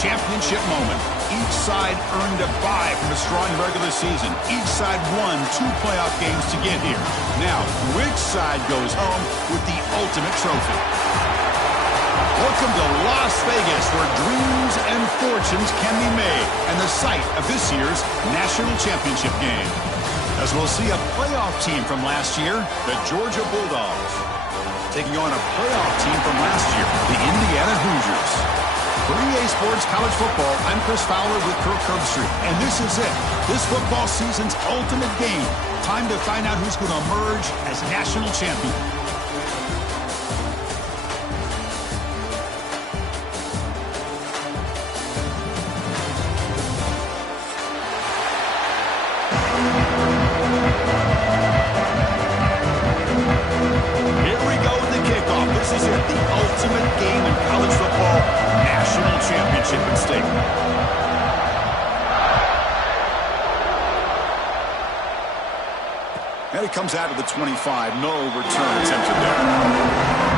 championship moment. Each side earned a bye from a strong regular season. Each side won 2 playoff games to get here. Now, which side goes home with the ultimate trophy? Welcome to Las Vegas, where dreams and fortunes can be made, and the site of this year's national championship game. As we'll see a playoff team from last year, the Georgia Bulldogs, taking on a playoff team from last year, the Indiana Hoosiers. For EA Sports College Football, I'm Chris Fowler with Kirk Herbstreit, and this is it. This football season's ultimate game. Time to find out who's going to emerge as national champion. This is it, the ultimate game in college football, national championship at stake. And it comes out of the 25, no return attempted there.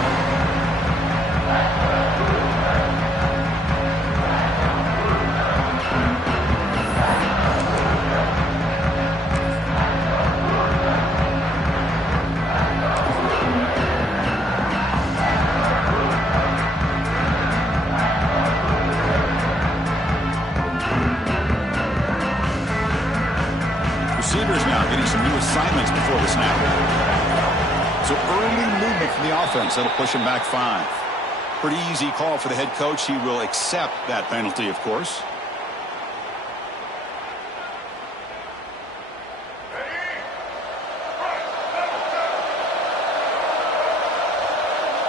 Receivers now getting some new assignments before the snap. So early movement from the offense. That'll push him back 5. Pretty easy call for the head coach. He will accept that penalty, of course.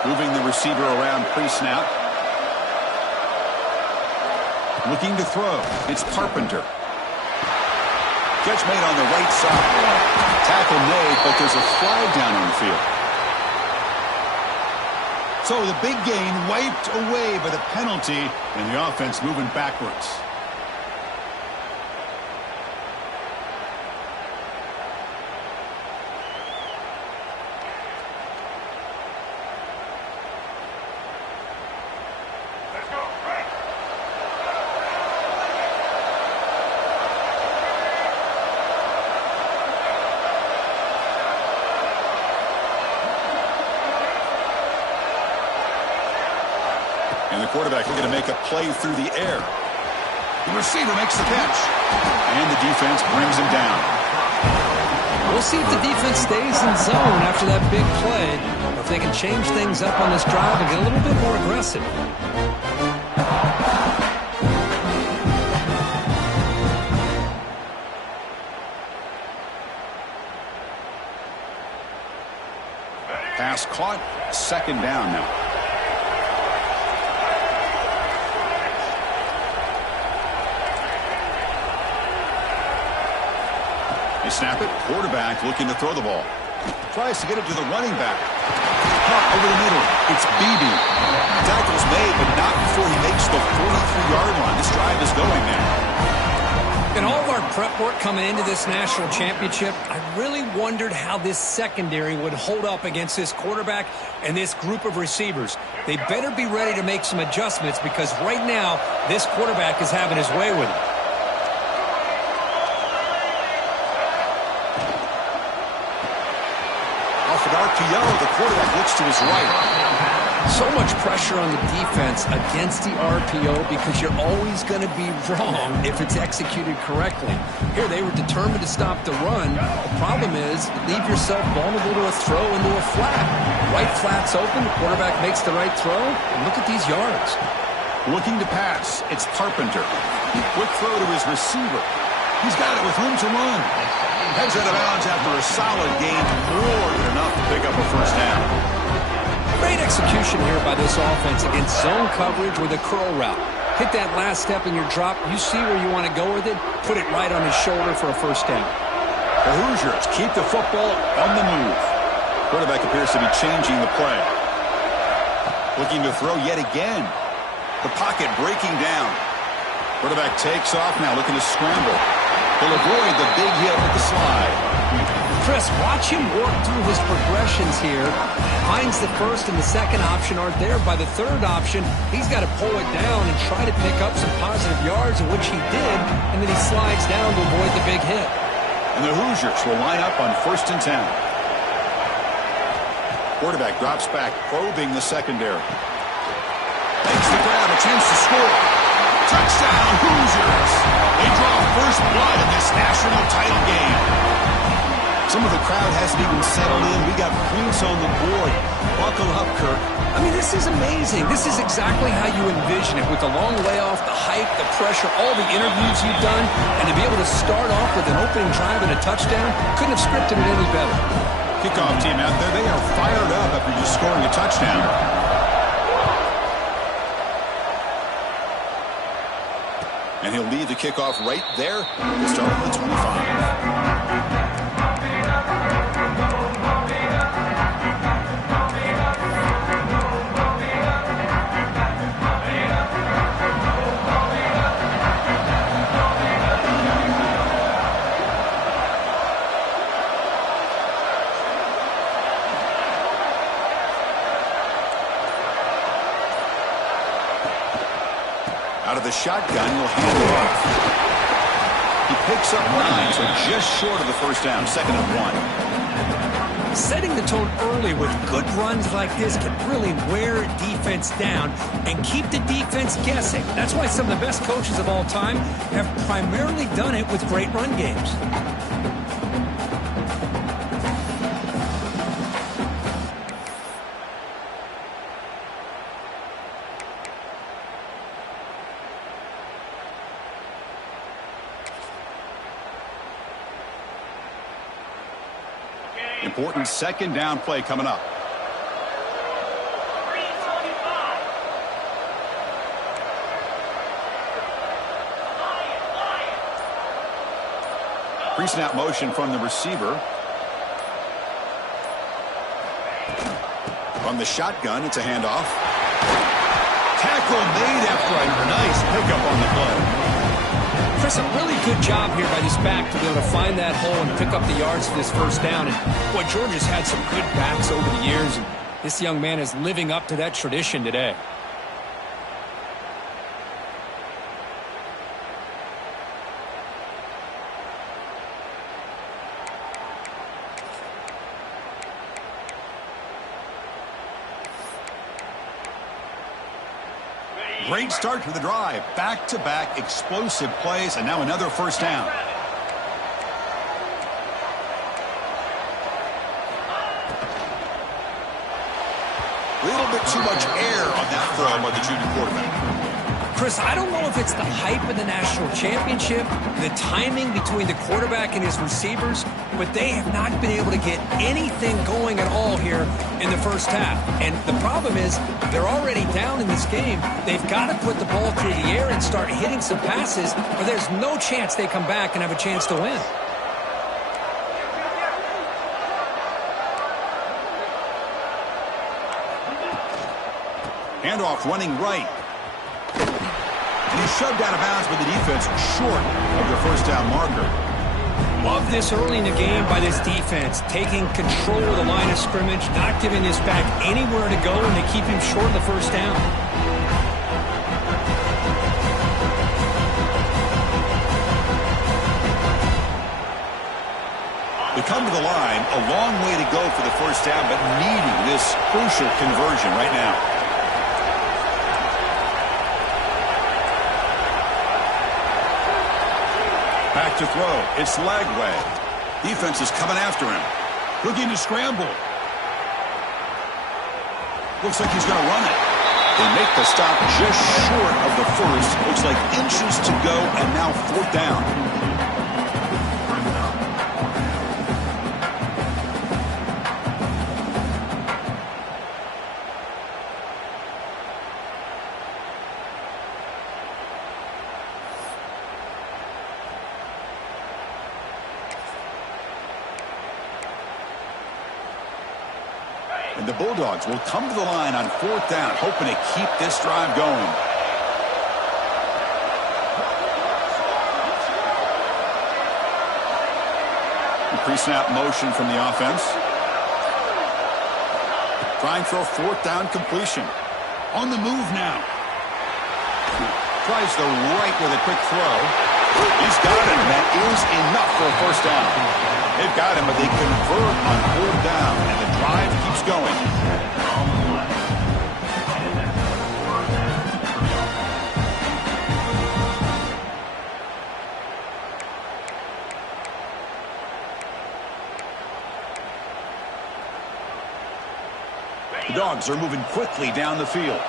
Moving the receiver around pre-snap. Looking to throw. It's Carpenter. Catch made on the right side. Tackle made, but there's a flag down on the field. So the big gain wiped away by the penalty, and the offense moving backwards. And the quarterback looking to make a play through the air. The receiver makes the catch. And the defense brings him down. We'll see if the defense stays in zone after that big play, or if they can change things up on this drive and get a little bit more aggressive. Pass caught. 2nd down now. They snap it. Quarterback looking to throw the ball. Tries to get it to the running back. Caught over the middle. It's Beebe. Tackle's made, but not before he makes the 43-yard line. This drive is going now. In all of our prep work coming into this national championship, I really wondered how this secondary would hold up against this quarterback and this group of receivers. They better be ready to make some adjustments, because right now, this quarterback is having his way with it. RPO, the quarterback looks to his right. So much pressure on the defense against the RPO, because you're always going to be wrong if it's executed correctly. Here, they were determined to stop the run. The problem is, leave yourself vulnerable to a throw into a flat. Right flat's open, the quarterback makes the right throw, and look at these yards. Looking to pass, it's Carpenter. Quick throw to his receiver. He's got it with room to run. Heads out of bounds after a solid gain, more than enough to pick up a 1st down. Great execution here by this offense against zone coverage with a curl route. Hit that last step in your drop. You see where you want to go with it. Put it right on his shoulder for a 1st down. The Hoosiers keep the football on the move. Quarterback appears to be changing the play. Looking to throw yet again. The pocket breaking down. Quarterback takes off now, looking to scramble. He'll avoid the big hit with the slide. Chris, watch him work through his progressions here. Finds the first and the second option aren't there. By the third option, he's got to pull it down and try to pick up some positive yards, which he did, and then he slides down to avoid the big hit. And the Hoosiers will line up on 1st and 10. Quarterback drops back, probing the secondary. Makes the grab, a chance to score. Touchdown, Hoosiers! They draw first blood in this national title game. Some of the crowd hasn't even settled in. We got points on the board. Buckle up, Kirk. I mean, this is amazing. This is exactly how you envision it, with the long layoff, the hype, the pressure, all the interviews you've done, and to be able to start off with an opening drive and a touchdown, couldn't have scripted it any better. Kickoff team out there, they are fired up after just scoring a touchdown. And he'll lead the kickoff right there to start at the 25. Out of the shotgun, he'll hand it off. He picks up 9, so just short of the first down, 2nd and 1. Setting the tone early with good runs like this can really wear defense down and keep the defense guessing. That's why some of the best coaches of all time have primarily done it with great run games. Important 2nd down play coming up. Pre-snap motion from the receiver. From the shotgun, it's a handoff. Tackle made after a nice pickup on the play. Chris, a really good job here by this back to be able to find that hole and pick up the yards for this first down. And boy, Georgia's had some good backs over the years, and this young man is living up to that tradition today. Great start to the drive. Back-to-back explosive plays, and now another first down. A little bit too much air on that throw by the junior quarterback. Chris, I don't know if it's the hype of the national championship, the timing between the quarterback and his receivers, but they have not been able to get anything going at all here in the first half. And the problem is they're already down in this game. They've got to put the ball through the air and start hitting some passes, or there's no chance they come back and have a chance to win. Handoff running right. And he's shoved out of bounds by the defense short of the first down marker. Love this early in the game by this defense, taking control of the line of scrimmage, not giving this back anywhere to go, and they keep him short of the first down. They come to the line, a long way to go for the first down, but needing this crucial conversion right now. Back to throw. It's Lagway. Defense is coming after him. Looking to scramble. Looks like he's going to run it. They make the stop just short of the first. Looks like inches to go, and now 4th down. And the Bulldogs will come to the line on 4th down, hoping to keep this drive going. pre-snap motion from the offense. Trying for a fourth down completion. On the move now. Tries the right with a quick throw. He's got it. That is enough for a first down. They've got him, but they convert on fourth down, and the drive keeps going. The Dogs are moving quickly down the field.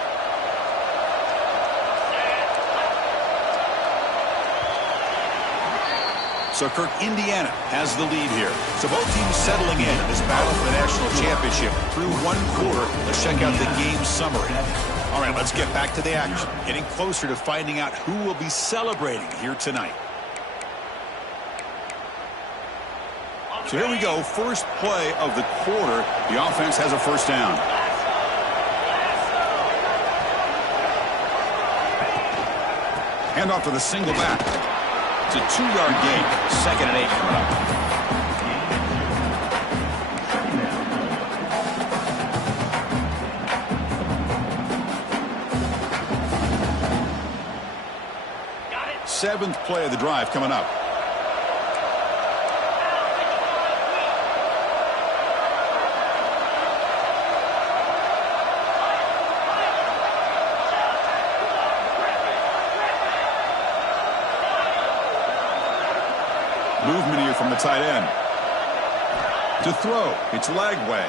So Kirk, Indiana has the lead here. So both teams settling in this battle for the national championship through one quarter. Let's check out the game summary. All right, let's get back to the action. Getting closer to finding out who will be celebrating here tonight. So here we go. First play of the quarter. The offense has a first down. Hand off to the single back. It's a 2-yard gain. 2nd and 8 coming up. Seventh play of the drive coming up. Movement here from the tight end. To throw, it's Lagway.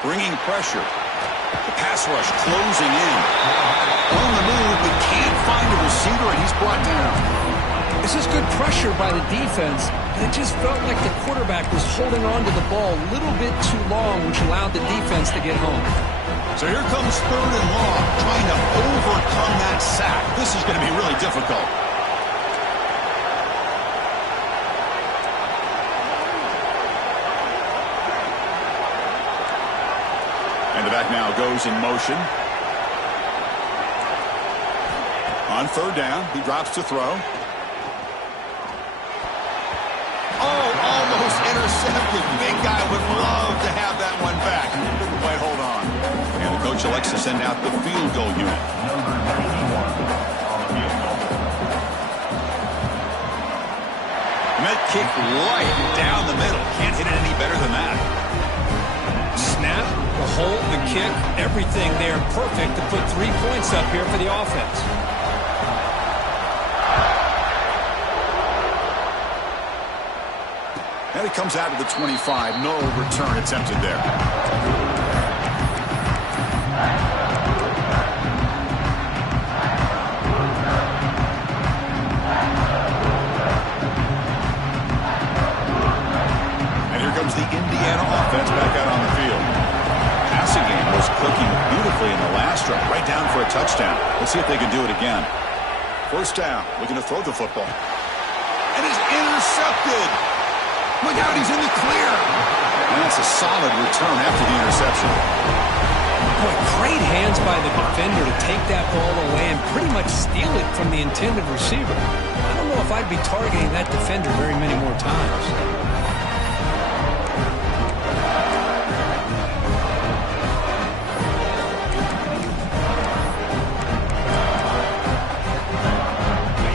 Bringing pressure. The pass rush closing in. On the move, but can't find a receiver, and he's brought down. This is good pressure by the defense, but it just felt like the quarterback was holding on to the ball a little bit too long, which allowed the defense to get home. So here comes 3rd and long, trying to overcome that sack. This is going to be really difficult. And the back now goes in motion. On 3rd down, he drops to throw. Oh, almost intercepted. Big guy would love to have that one back. Couldn't quite hold on. And the coach elects to send out the field goal unit. Met kick right down the middle. Can't hit it any better than that. Snap, the hold, the kick, everything there perfect to put 3 points up here for the offense. And it comes out to the 25. No return attempted there. And here comes the Indiana offense back out on the field. Passing game was clicking beautifully in the last drive. Right down for a touchdown. Let's see if they can do it again. First down. Looking to throw the football. And it's intercepted. Look out, he's in the clear. And that's a solid return after the interception. Boy, great hands by the defender to take that ball away and pretty much steal it from the intended receiver. I don't know if I'd be targeting that defender very many more times.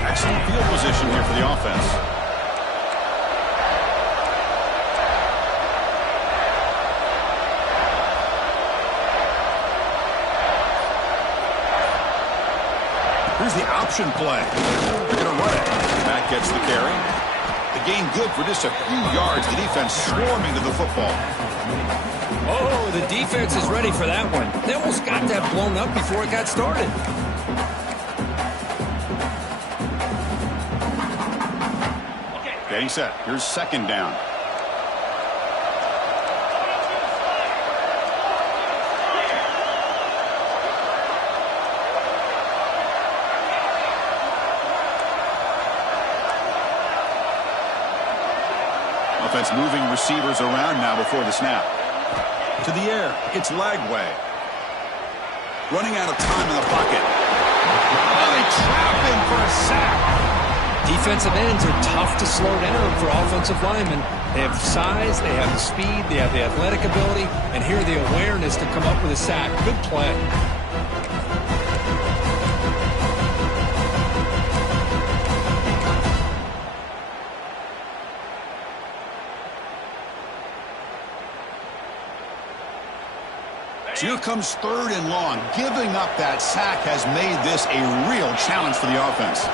Excellent field position here for the offense. Here's the option play. They're going to run it. Matt gets the carry. The gain good for just a few yards. The defense swarming to the football. Oh, the defense is ready for that one. They almost got that blown up before it got started. Getting set. Here's 2nd down. Offense moving receivers around now before the snap. To the air, it's Lagway. Running out of time in the pocket. Oh, they trap him for a sack. Defensive ends are tough to slow down for offensive linemen. They have size, they have the speed, they have the athletic ability, and here the awareness to come up with a sack. Good play. So here comes 3rd and long. Giving up that sack has made this a real challenge for the offense.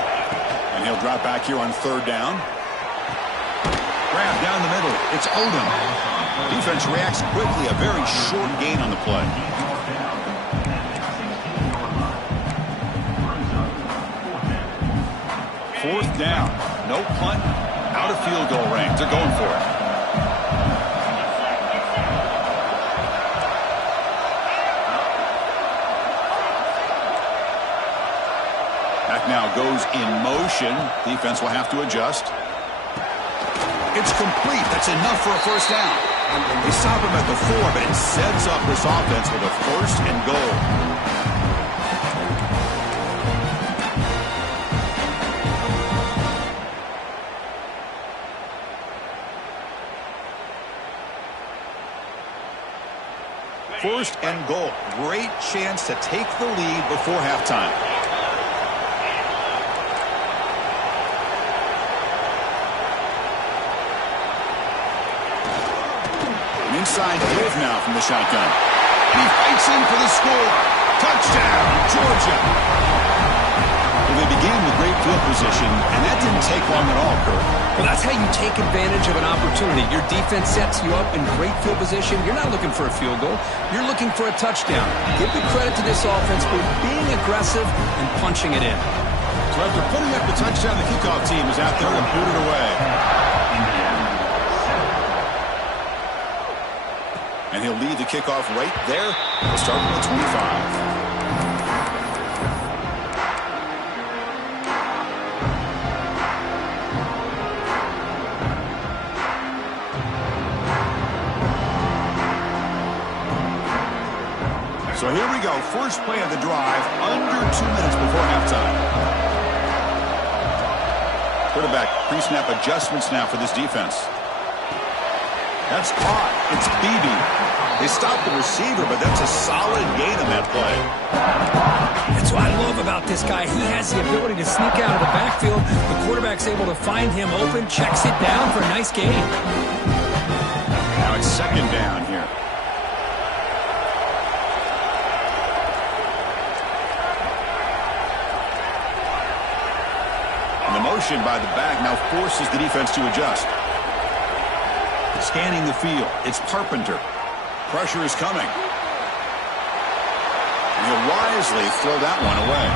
And he'll drop back here on 3rd down. Grab down the middle. It's Odom. Defense reacts quickly. A very short gain on the play. Fourth down. No punt. Out of field goal range. They're going for it. Now goes in motion. Defense will have to adjust. It's complete. That's enough for a first down. They stop him at the 4, but it sets up this offense with a 1st and goal. First and goal. Great chance to take the lead before halftime. Inside give now from the shotgun. He fights in for the score. Touchdown, Georgia. Well, they began with great field position, and that didn't take long at all, Kurt. Well, that's how you take advantage of an opportunity. Your defense sets you up in great field position. You're not looking for a field goal. You're looking for a touchdown. Give the credit to this offense for being aggressive and punching it in. So after putting up the touchdown, the kickoff team is out there and boot it away. And he'll lead the kickoff right there. We'll start from the 25. So here we go. First play of the drive, under 2 minutes before halftime. Quarterback pre-snap adjustments now for this defense. That's caught. It's Beebe. They stopped the receiver, but that's a solid gain on that play. That's what I love about this guy. He has the ability to sneak out of the backfield. The quarterback's able to find him open, checks it down for a nice gain. Now it's 2nd down here. And the motion by the back now forces the defense to adjust. Scanning the field. It's Carpenter. Pressure is coming. And he'll wisely throw that one away.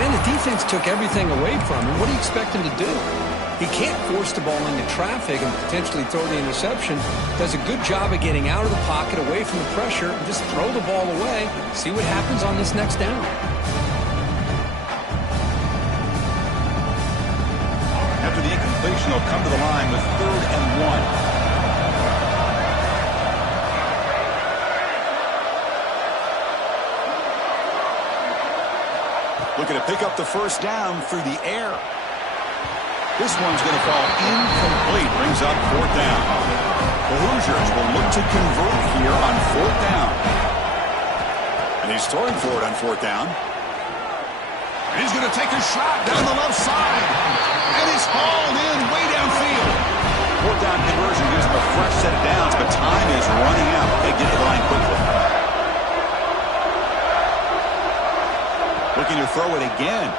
Man, the defense took everything away from him. What do you expect him to do? He can't force the ball into traffic and potentially throw the interception. Does a good job of getting out of the pocket, away from the pressure, and just throw the ball away. See what happens on this next down. After the incompletion, they'll come to the line with 3rd and 1. Looking to pick up the first down through the air. This one's going to fall incomplete. Brings up 4th down. The Hoosiers will look to convert here on 4th down. And he's throwing for it on 4th down. And he's going to take a shot down the left side. And he's hauled in way downfield. 4th down conversion gives him a fresh set of downs, but time is running out. They get to the line quickly. Looking to throw it again.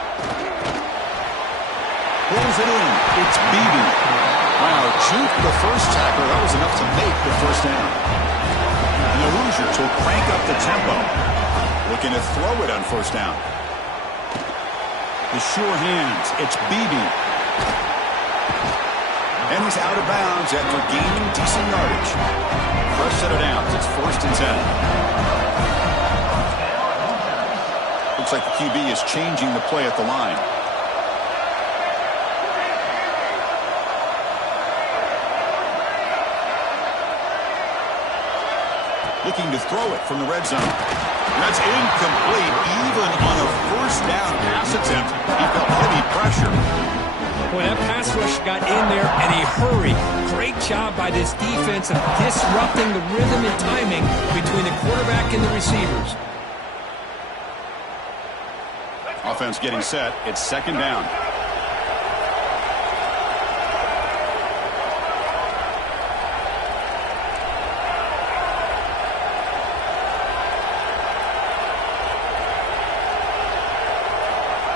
Pulls it in. It's Beebe. Wow, juked the first tackler. That was enough to make the first down. And the Hoosiers will crank up the tempo. Looking to throw it on 1st down. The sure hands. It's Beebe. And he's out of bounds after gaining decent yardage. First set of downs. It's 1st and 10. Looks like the QB is changing the play at the line. Looking to throw it from the red zone. That's incomplete. Even on a 1st down pass attempt, he felt heavy pressure. Boy, that pass rush got in there in a hurry. Great job by this defense of disrupting the rhythm and timing between the quarterback and the receivers. Offense getting set. It's second down.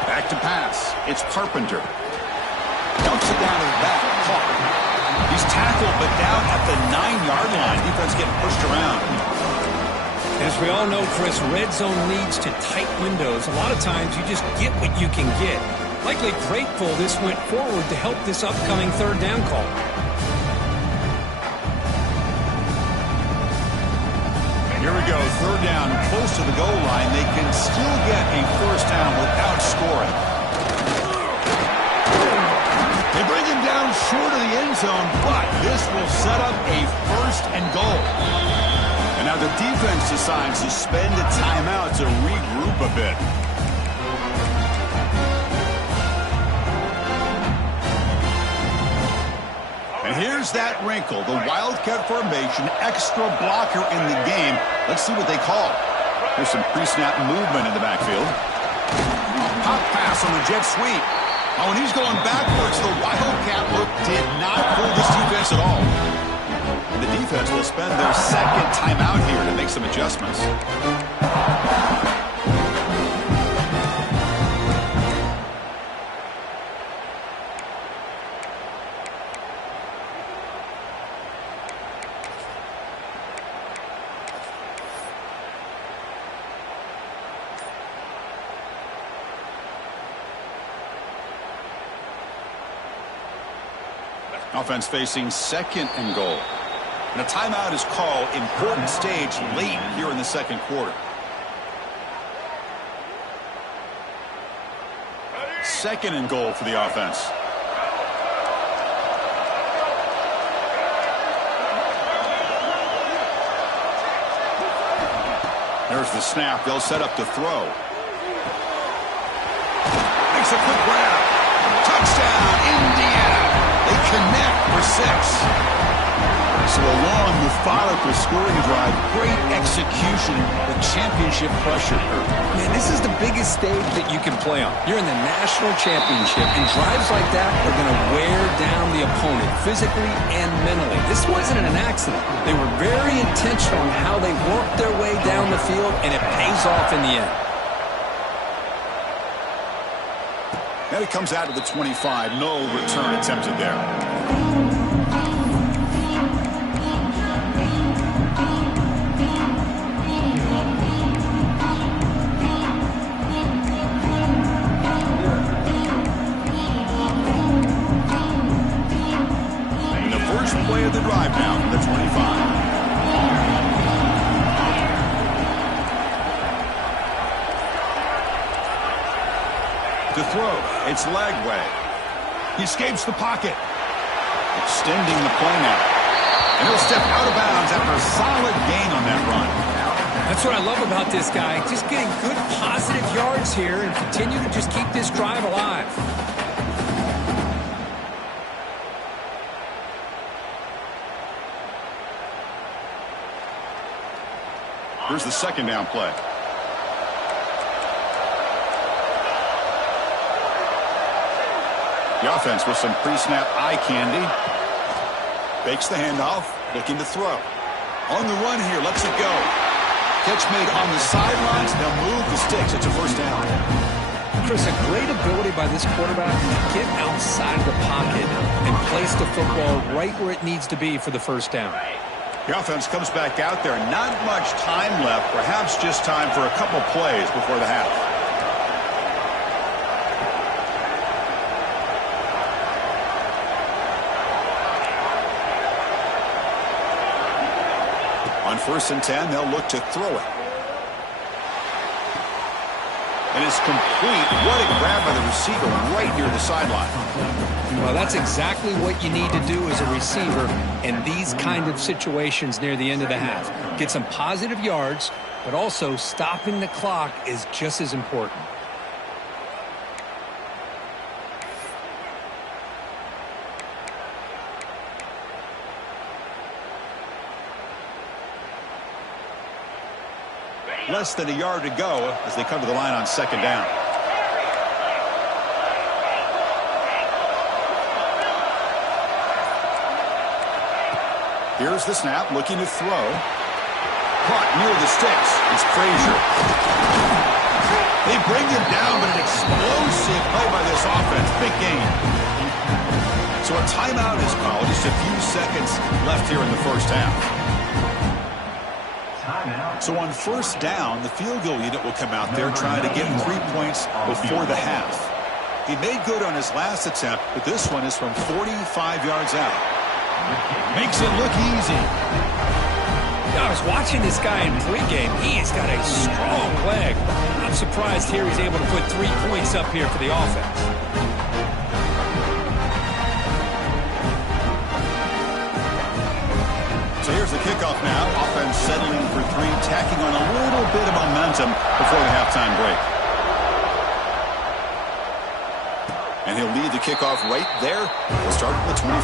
Back to pass. It's Carpenter. Dumps it down to the back. Caught. He's tackled, but down at the 9-yard line. Defense getting pushed around. As we all know, Chris, red zone leads to tight windows. A lot of times you just get what you can get. Likely grateful this went forward to help this upcoming third down call. Here we go. Third down, close to the goal line. They can still get a first down without scoring. They bring him down short of the end zone, but this will set up a first and goal. And now the defense decides to spend a timeout to regroup a bit. And here's that wrinkle, the Wildcat formation, extra blocker in the game. Let's see what they call. There's some pre-snap movement in the backfield. Pop pass on the jet sweep. Oh, and he's going backwards. The Wildcat look did not fool this defense at all. And the defense will spend their second timeout here to make some adjustments. Offense facing second and goal. And a timeout is called. Important stage late here in the second quarter. Second and goal for the offense. There's the snap. They'll set up to throw. Makes a quick grab. Touchdown, Indiana. They connect for 6. So a long, methodical scoring drive. Great execution with championship pressure. Man, this is the biggest stage that you can play on. You're in the national championship, and drives like that are going to wear down the opponent physically and mentally. This wasn't an accident. They were very intentional on how they worked their way down the field, and it pays off in the end. Now he comes out of the 25. No return attempted there. And the first play of the drive now from the 25. To throw, it's Lagway. He escapes the pocket. Extending the play now. And he'll step out of bounds after a solid gain on that run. That's what I love about this guy. Just getting good positive yards here and continue to just keep this drive alive. Here's the second down play. The offense with some pre-snap eye candy. Fakes the handoff, looking to throw. On the run here, lets it go. Catch made on the sidelines. They'll move the sticks. It's a first down. Chris, a great ability by this quarterback to get outside of the pocket and place the football right where it needs to be for the first down. The offense comes back out there. Not much time left. Perhaps just time for a couple plays before the half. On 1st and 10, they'll look to throw it. And it's complete. What a grab by the receiver right near the sideline. Well, that's exactly what you need to do as a receiver in these kind of situations near the end of the half. Get some positive yards, but also stopping the clock is just as important. Less than a yard to go as they come to the line on second down. Here's the snap, looking to throw. Caught near the sticks. It's Frazier. They bring him down, but an explosive play by this offense. Big game. So a timeout is called. Just a few seconds left here in the first half. So on first down, the field goal unit will come out there trying to get 3 points before the half. He made good on his last attempt, but this one is from 45 yards out. Makes it look easy. I was watching this guy in pregame. He has got a strong leg. I'm surprised here he's able to put 3 points up here for the offense. So here's the kickoff now. Offense settling for 3, tacking on a little bit of momentum before the halftime break. And he'll lead the kickoff right there. We'll start at the 25.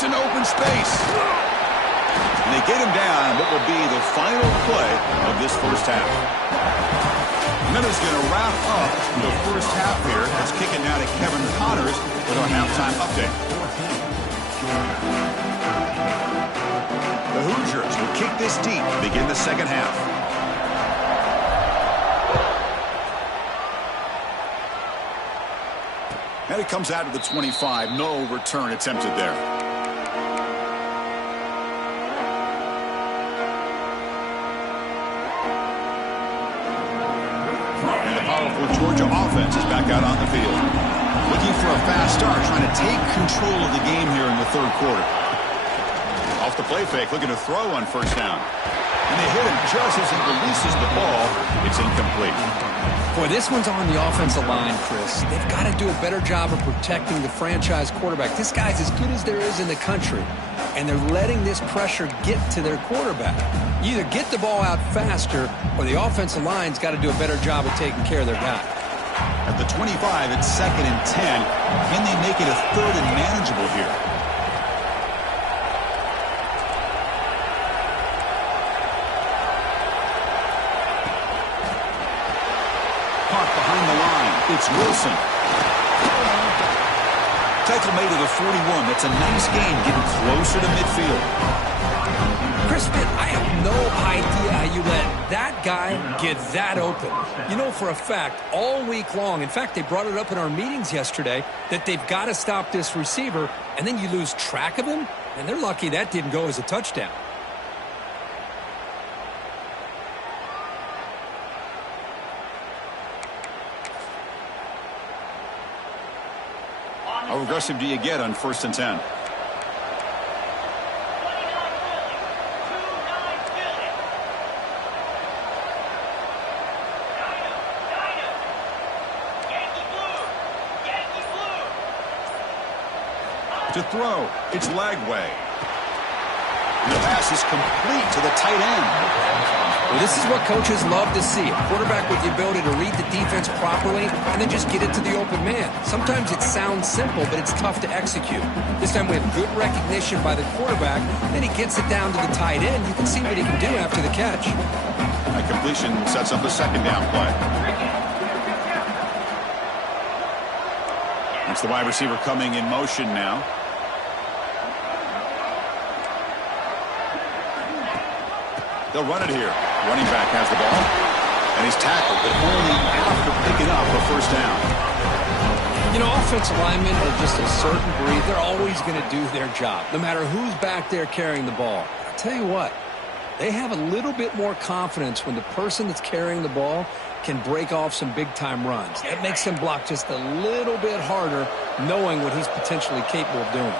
An open space. And they get him down. What will be the final play of this first half. And that is going to wrap up the first half here. Let's kick it now to Kevin Connors with our halftime update. The Hoosiers will kick this deep to begin the second half. And it comes out of the 25. No return attempted there. Georgia offense is back out on the field. Looking for a fast start, trying to take control of the game here in the third quarter. Off the play fake, looking to throw on first down. And they hit him just as he releases the ball. It's incomplete. Boy, this one's on the offensive line, Chris. They've got to do a better job of protecting the franchise quarterback. This guy's as good as there is in the country, and they're letting this pressure get to their quarterback. You either get the ball out faster, or the offensive line's got to do a better job of taking care of their guy. At the 25, it's 2nd and 10. Can they make it a 3rd and manageable here? Caught behind the line. It's Wilson. Tackle made to the 41. That's a nice gain, getting closer to midfield. Chris, I have no idea how you let that guy get that open. You know for a fact, all week long, in fact, they brought it up in our meetings yesterday, that they've got to stop this receiver, and then you lose track of him, and they're lucky that didn't go as a touchdown. How aggressive do you get on 1st and 10? To throw, it's Lagway. And the pass is complete to the tight end. Well, this is what coaches love to see. A quarterback with the ability to read the defense properly and then just get it to the open man. Sometimes it sounds simple, but it's tough to execute. This time we have good recognition by the quarterback. Then he gets it down to the tight end. You can see what he can do after the catch. That completion sets up a 2nd down play. It's the wide receiver coming in motion now. They'll run it here. Running back has the ball. And he's tackled, but only after picking up a 1st down. You know, offensive linemen are just a certain breed. They're always going to do their job, no matter who's back there carrying the ball. I'll tell you what, they have a little bit more confidence when the person that's carrying the ball can break off some big-time runs. That makes him block just a little bit harder, knowing what he's potentially capable of doing.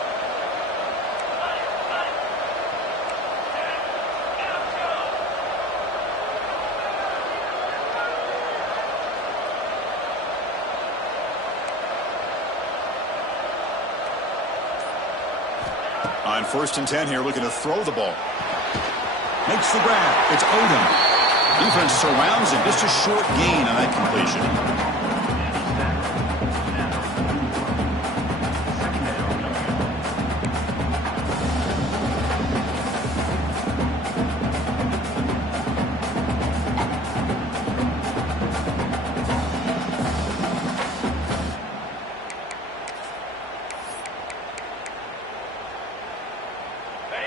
On 1st and 10 here, looking to throw the ball. Makes the grab. It's Odom. Defense surrounds him. Just a short gain on that completion.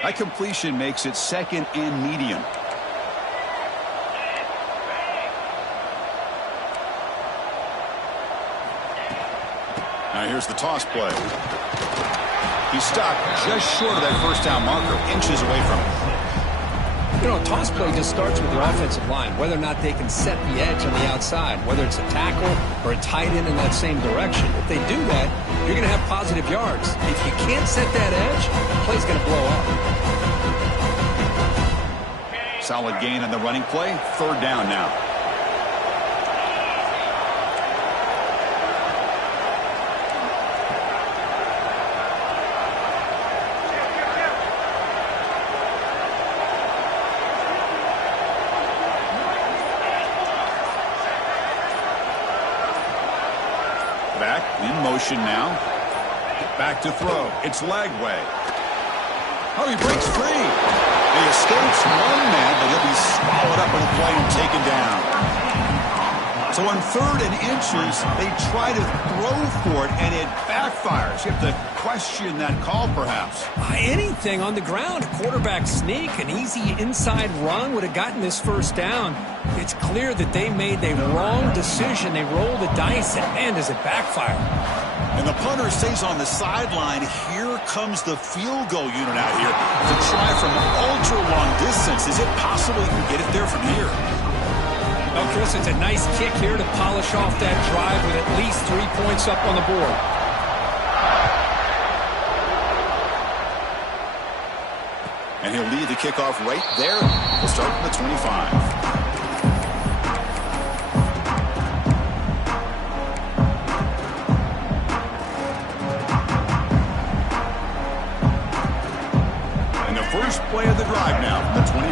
That completion makes it 2nd and medium. Now here's the toss play. He's stopped just short of that 1st down marker, inches away from it. You know, a toss play just starts with the offensive line, whether or not they can set the edge on the outside, whether it's a tackle or a tight end in that same direction. If they do that, you're going to have positive yards. If you can't set that edge, the play's going to blow up. Solid gain on the running play. 3rd down now. Back in motion now. Back to throw. It's Lagway. Oh, he breaks free. He escapes one man, but he'll be swallowed up in the play and taken down. So on 3rd and inches, they try to throw for it, and it backfires. You have to question that call, perhaps. Anything on the ground, a quarterback sneak, an easy inside run would have gotten this 1st down. It's clear that they made the wrong decision. They rolled the dice, and man, does it backfire. And the punter stays on the sideline. Here comes the field goal unit out here to try from ultra-long distance. Is it possible he can get it there from here? Well, Chris, it's a nice kick here to polish off that drive with at least 3 points up on the board. And he'll lead the kickoff right there. We'll start from the 25. First play of the drive now from the 25.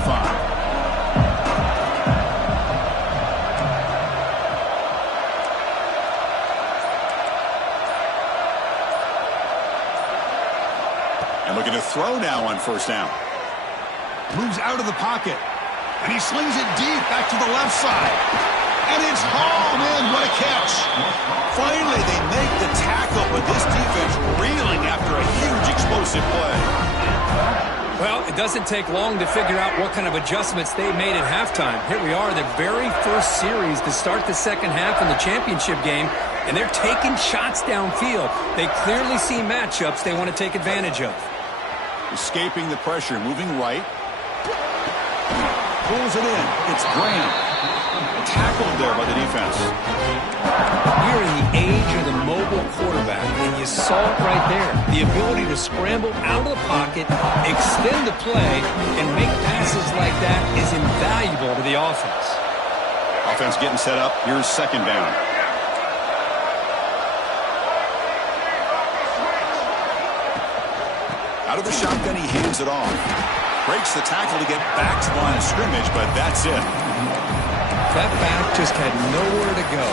And looking to throw now on 1st down. Moves out of the pocket. And he slings it deep back to the left side. And it's hauled in. What a catch. Finally, they make the tackle, but this defense reeling after a huge explosive play. Well, it doesn't take long to figure out what kind of adjustments they made at halftime. Here we are, the very first series to start the 2nd half in the championship game, and they're taking shots downfield. They clearly see matchups they want to take advantage of. Escaping the pressure, moving right. Pulls it in. It's Graham. Tackled there by the defense. We're in the age of the mobile quarterback, and you saw it right there. The ability to scramble out of the pocket, extend the play, and make passes like that is invaluable to the offense. Offense getting set up. Here's 2nd down. Out of the shotgun, he hands it off. Breaks the tackle to get back to the line of scrimmage, but that's it. That back just had nowhere to go.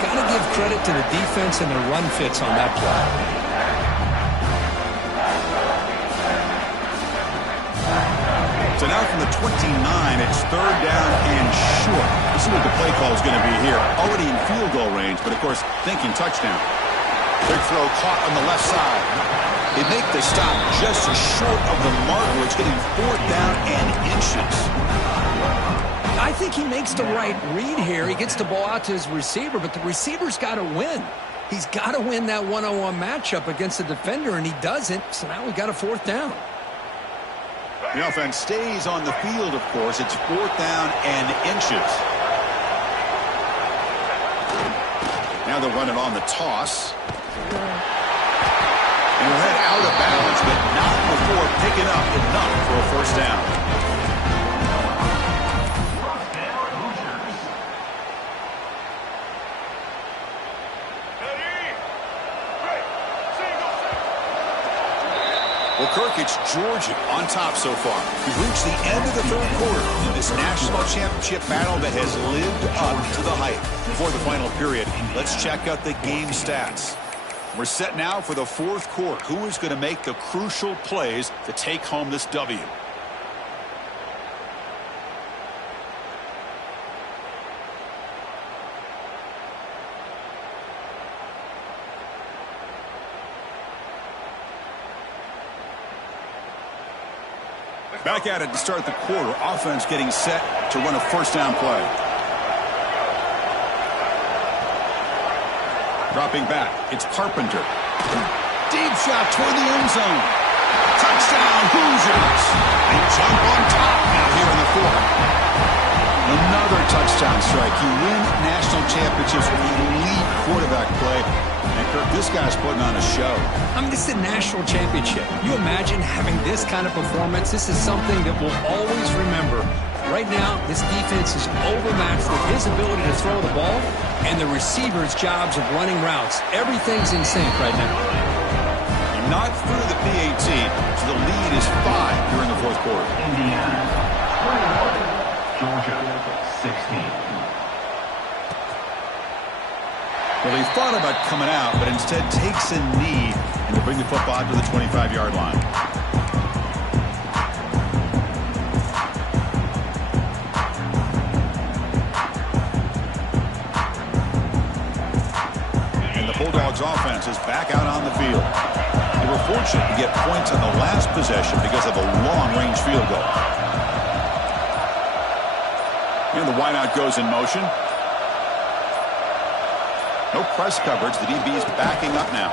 Got to give credit to the defense and their run fits on that play. So now from the 29, it's 3rd down and short. Let's see what the play call is going to be here. Already in field goal range, but of course, thinking touchdown. Big throw caught on the left side. They make the stop just short of the marker. It's getting 4th down and inches. I think he makes the right read here. He gets the ball out to his receiver, but the receiver's got to win. He's got to win that one-on-one matchup against the defender, and he doesn't. So now we've got a 4th down. The offense stays on the field, of course. It's 4th down and inches. Now they'll run it on the toss. And he'll head out of bounds, but not before picking up enough for a 1st down. Well, Kirk, it's Georgia on top so far. We've reached the end of the third quarter in this national championship battle that has lived up to the hype. Before the final period, let's check out the game stats. We're set now for the fourth quarter. Who is going to make the crucial plays to take home this W? Back at it to start the quarter. Offense getting set to run a first down play. Dropping back. It's Carpenter. Deep shot toward the end zone. Touchdown, Hoosiers. They jump on top now here in the fourth. Another touchdown strike. You win national championships with elite quarterback play. And Kirk, this guy's putting on a show. I mean, this is a national championship. You imagine having this kind of performance? This is something that we'll always remember. Right now, this defense is overmatched with his ability to throw the ball and the receivers' jobs of running routes. Everything's in sync right now. Not through the PAT, so the lead is 5 here in the fourth quarter. Indiana, Georgia, 16. Well, he thought about coming out, but instead takes a knee and to bring the football to the 25-yard line. And the Bulldogs offense is back out on the field. They were fortunate to get points on the last possession because of a long-range field goal. And the wideout goes in motion. No press coverage. The DB is backing up now.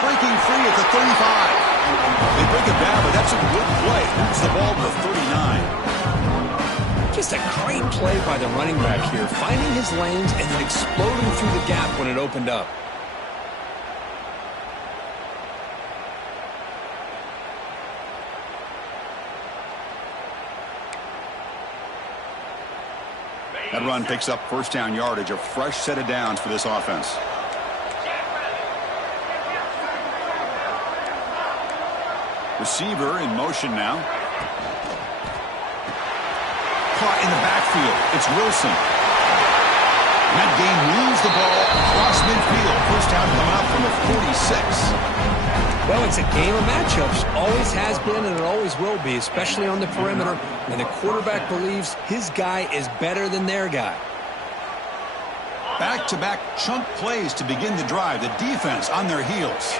Breaking free at the 35. They break it down, but that's a good play. Moves the ball to the 39. Just a great play by the running back here, finding his lanes and then exploding through the gap when it opened up. That run picks up first down yardage, a fresh set of downs for this offense. Receiver in motion now. Caught in the backfield. It's Wilson. And that game moves the ball across midfield. First down coming up from the 46. Well, it's a game of matchups. Always has been and it always will be, especially on the perimeter when the quarterback believes his guy is better than their guy. Back-to-back chunk plays to begin the drive. The defense on their heels.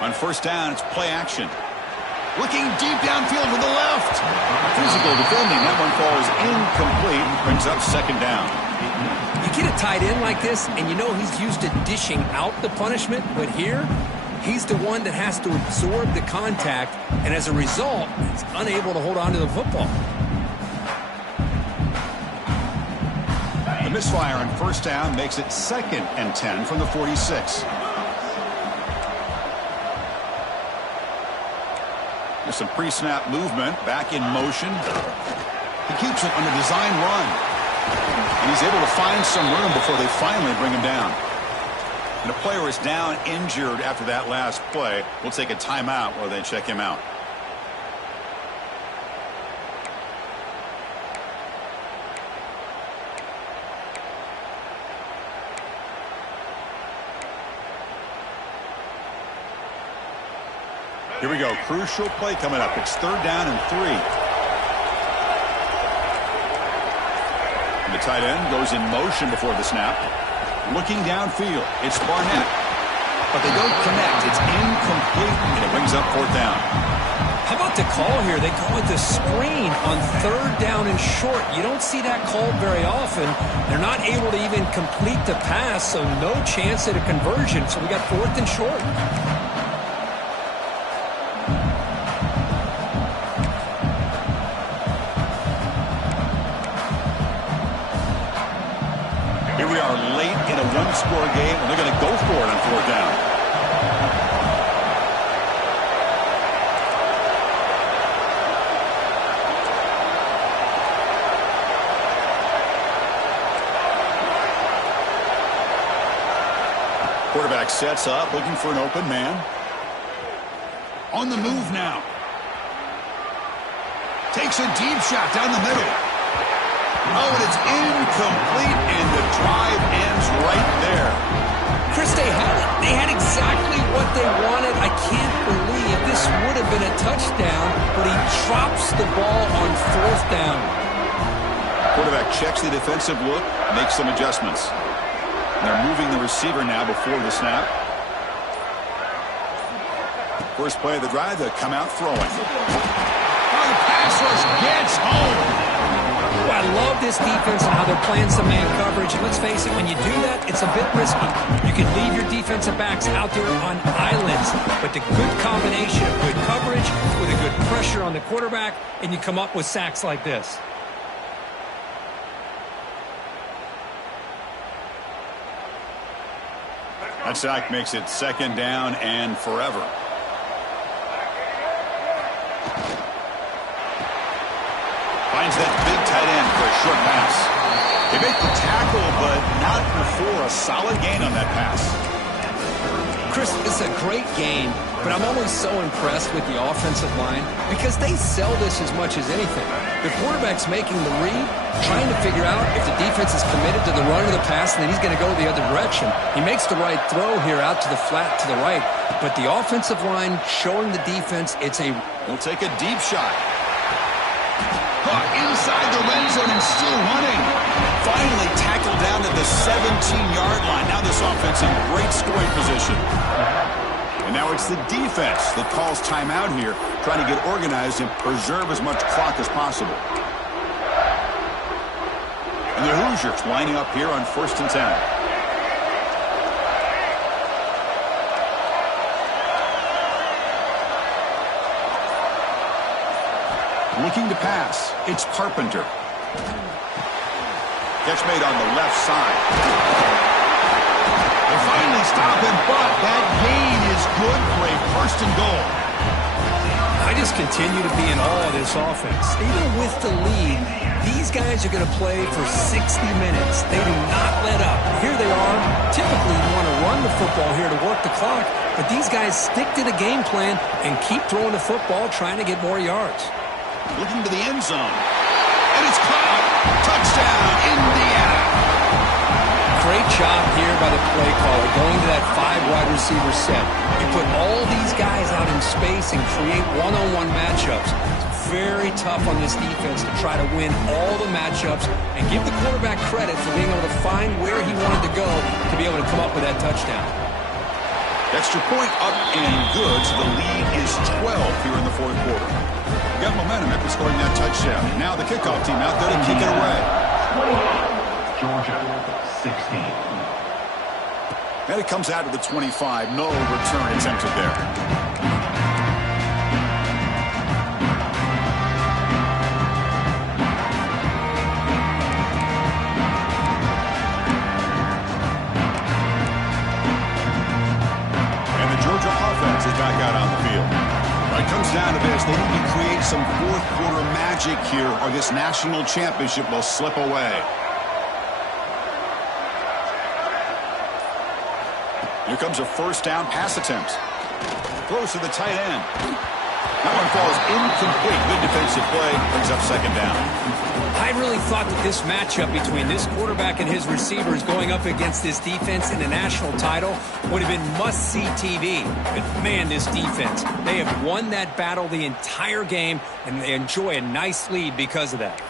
On first down, it's play action. Looking deep downfield with the left. Physical defending. That one falls incomplete. Brings up second down. You get a tight end like this, and you know he's used to dishing out the punishment, but here, he's the one that has to absorb the contact, and as a result, he's unable to hold on to the football. The misfire on first down makes it 2nd and 10 from the 46. There's some pre-snap movement, back in motion. He keeps it on a design run. And he's able to find some room before they finally bring him down. And the player is down injured after that last play. We'll take a timeout while they check him out. Here we go. Crucial play coming up. It's 3rd down and 3. And the tight end goes in motion before the snap. Looking downfield. It's Barnett. But they don't connect. It's incomplete, and it brings up 4th down. How about the call here? They call it the screen on 3rd down and short. You don't see that called very often. They're not able to even complete the pass, so no chance at a conversion. So we got 4th and short. Here we are late in a one-score game, and they're going to go for it on 4th down. quarterback sets up, looking for an open man. On the move now. Takes a deep shot down the middle. Oh, and it's incomplete, and the drive ends right there. Chris, they had exactly what they wanted. I can't believe this would have been a touchdown, but he drops the ball on 4th down. Quarterback checks the defensive look, makes some adjustments. And they're moving the receiver now before the snap. First play of the drive, they come out throwing. Oh, the pass rush gets home. Oh, I love this defense and how they're playing some man coverage. And let's face it, when you do that, it's a bit risky. You can leave your defensive backs out there on islands. But the good combination of good coverage with a good pressure on the quarterback, and you come up with sacks like this. That sack makes it 2nd down and forever. Finds that big tight end for a short pass. They make the tackle, but not before a solid gain on that pass. Chris, it's a great game, but I'm always so impressed with the offensive line because they sell this as much as anything. The quarterback's making the read, trying to figure out if the defense is committed to the run or the pass, and then he's going to go the other direction. He makes the right throw here out to the flat to the right, but the offensive line showing the defense He'll take a deep shot. Caught inside the red zone and still running. Finally tackled down at the 17-yard line. Now this offense in great scoring position. And now it's the defense that calls timeout here, trying to get organized and preserve as much clock as possible. And the Hoosiers lining up here on 1st and 10. Looking to pass. It's Carpenter. Catch made on the left side. They finally stop him, but that gain is good for a 1st and goal. I just continue to be in awe of this offense. Even with the lead, these guys are going to play for 60 minutes. They do not let up. Here they are. Typically, you want to run the football here to work the clock, but these guys stick to the game plan and keep throwing the football, trying to get more yards. Looking to the end zone. And it's caught. Touchdown, Indiana. Great job here by the play caller, going to that 5-wide receiver set. You put all these guys out in space and create one-on-one matchups. It's very tough on this defense to try to win all the matchups and give the quarterback credit for being able to find where he wanted to go to be able to come up with that touchdown. Extra point up and good, so the lead is 12 here in the 4th quarter. Got momentum after scoring that touchdown. Now the kickoff team out there to kick it away. Georgia, 16. And it comes out to the 25. No return attempted there. And the Georgia offense is back out on the field. It comes down to this. They need to create some 4th quarter magic here, or this national championship will slip away. Here comes a 1st down pass attempt. Throws to the tight end. That one falls incomplete. Good defensive play. Brings up 2nd down. I really thought that this matchup between this quarterback and his receivers going up against this defense in a national title would have been must-see TV. But, man, this defense, they have won that battle the entire game, and they enjoy a nice lead because of that.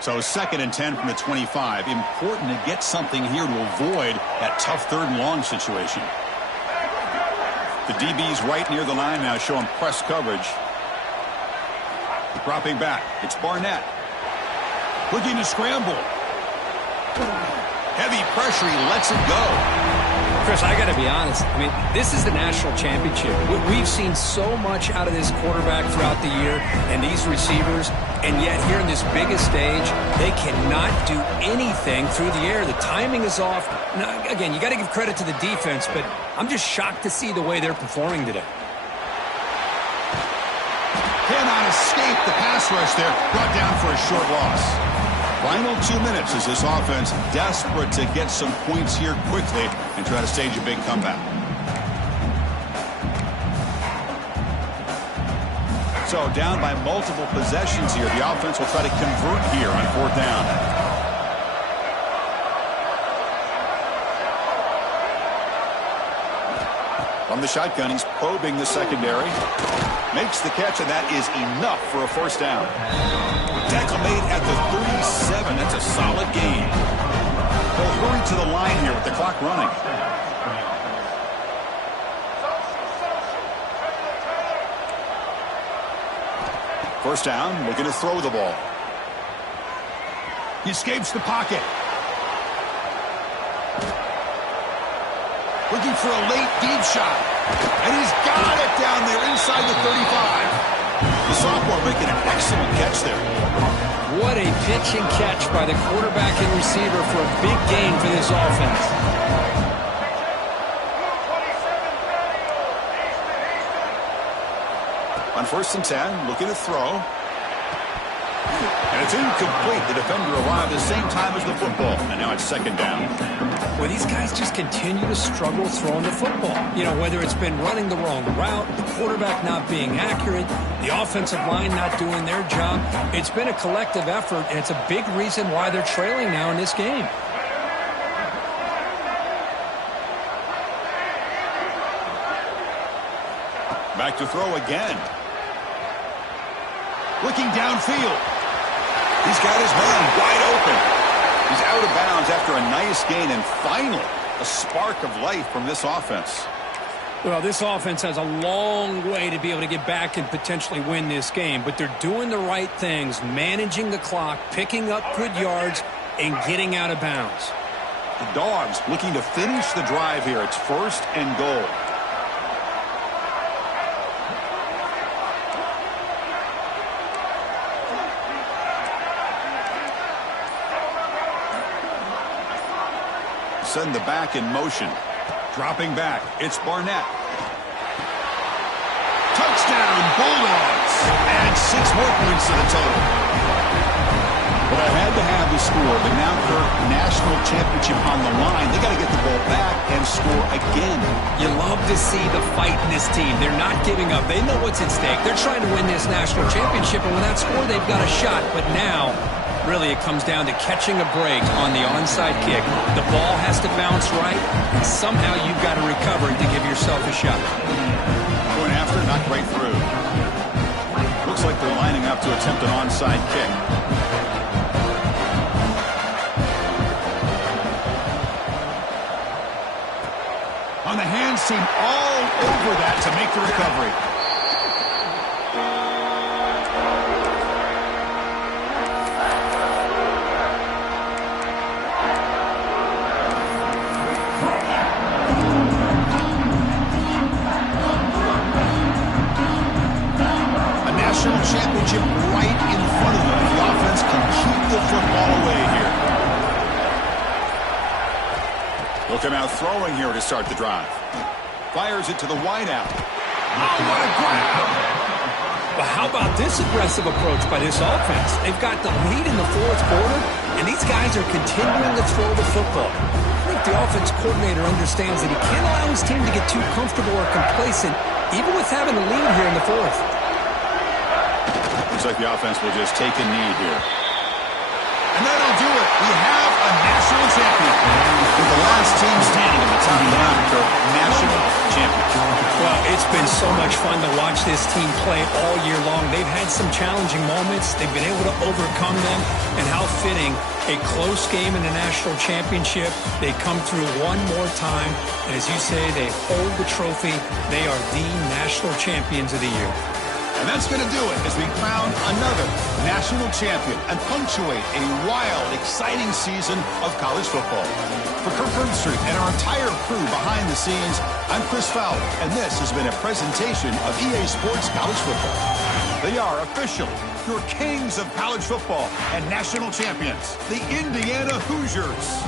So 2nd and 10 from the 25. Important to get something here to avoid that tough 3rd and long situation. The DB's right near the line now, showing press coverage. Dropping back. It's Barnett. Looking to scramble. Heavy pressure. He lets it go. Chris, I got to be honest. I mean, this is the national championship. We've seen so much out of this quarterback throughout the year and these receivers, and yet here in this biggest stage, they cannot do anything through the air. The timing is off. Now, again, you got to give credit to the defense, but I'm just shocked to see the way they're performing today. Cannot escape the pass rush there. Brought down for a short loss. Final 2 minutes as this offense desperate to get some points here quickly and try to stage a big comeback. So down by multiple possessions here. The offense will try to convert here on 4th down. From the shotgun, he's probing the secondary. Makes the catch, and that is enough for a 1st down. Tackle made at the 37. That's a solid gain. They'll hurry to the line here with the clock running. First down, looking to throw the ball. He escapes the pocket. Looking for a late deep shot. And he's got it down there inside the 35. The sophomore making an excellent catch there. What a pitch and catch by the quarterback and receiver for a big gain for this offense. On 1st and 10, looking to throw. And it's incomplete. The defender arrived at the same time as the football. And now it's 2nd down. Well, these guys just continue to struggle throwing the football. You know, whether it's been running the wrong route, the quarterback not being accurate, the offensive line not doing their job. It's been a collective effort, and it's a big reason why they're trailing now in this game. Back to throw again. Looking downfield. He's got his man wide open. He's out of bounds after a nice gain, and finally, a spark of life from this offense. Well, this offense has a long way to be able to get back and potentially win this game, but they're doing the right things, managing the clock, picking up good yards, and getting out of bounds. The Dogs looking to finish the drive here. It's 1st and goal. Send the back in motion. Dropping back. It's Barnett. Touchdown, Bulldogs. Add 6 more points to the total. But I had to have the score. But now for national championship on the line. They got to get the ball back and score again. You love to see the fight in this team. They're not giving up. They know what's at stake. They're trying to win this national championship, and when that score, they've got a shot. But now, really, it comes down to catching a break on the onside kick. The ball has to bounce right, and somehow you've got to recover to give yourself a shot. Going after, knocked right through. Looks like they're lining up to attempt an onside kick. On the hands team, all over that to make the recovery. Championship right in front of them. The offense can keep the football away here. They'll come out throwing here to start the drive. Fires it to the wideout. Oh, what a grab! But how about this aggressive approach by this offense? They've got the lead in the 4th quarter, and these guys are continuing to throw the football. I think the offense coordinator understands that he can't allow his team to get too comfortable or complacent, even with having the lead here in the 4th. Looks like the offense will just take a knee here. And that'll do it. We have a national champion. With the last team standing at the top of the moniker, national champion. Well, it's been so much fun to watch this team play all year long. They've had some challenging moments. They've been able to overcome them. And how fitting, a close game in the national championship. They come through one more time. And as you say, they hold the trophy. They are the national champions of the year. And that's going to do it as we crown another national champion and punctuate a wild, exciting season of college football. For Kirk Herbstreit and our entire crew behind the scenes, I'm Chris Fowler, and this has been a presentation of EA Sports College Football. They are officially your kings of college football and national champions, the Indiana Hoosiers.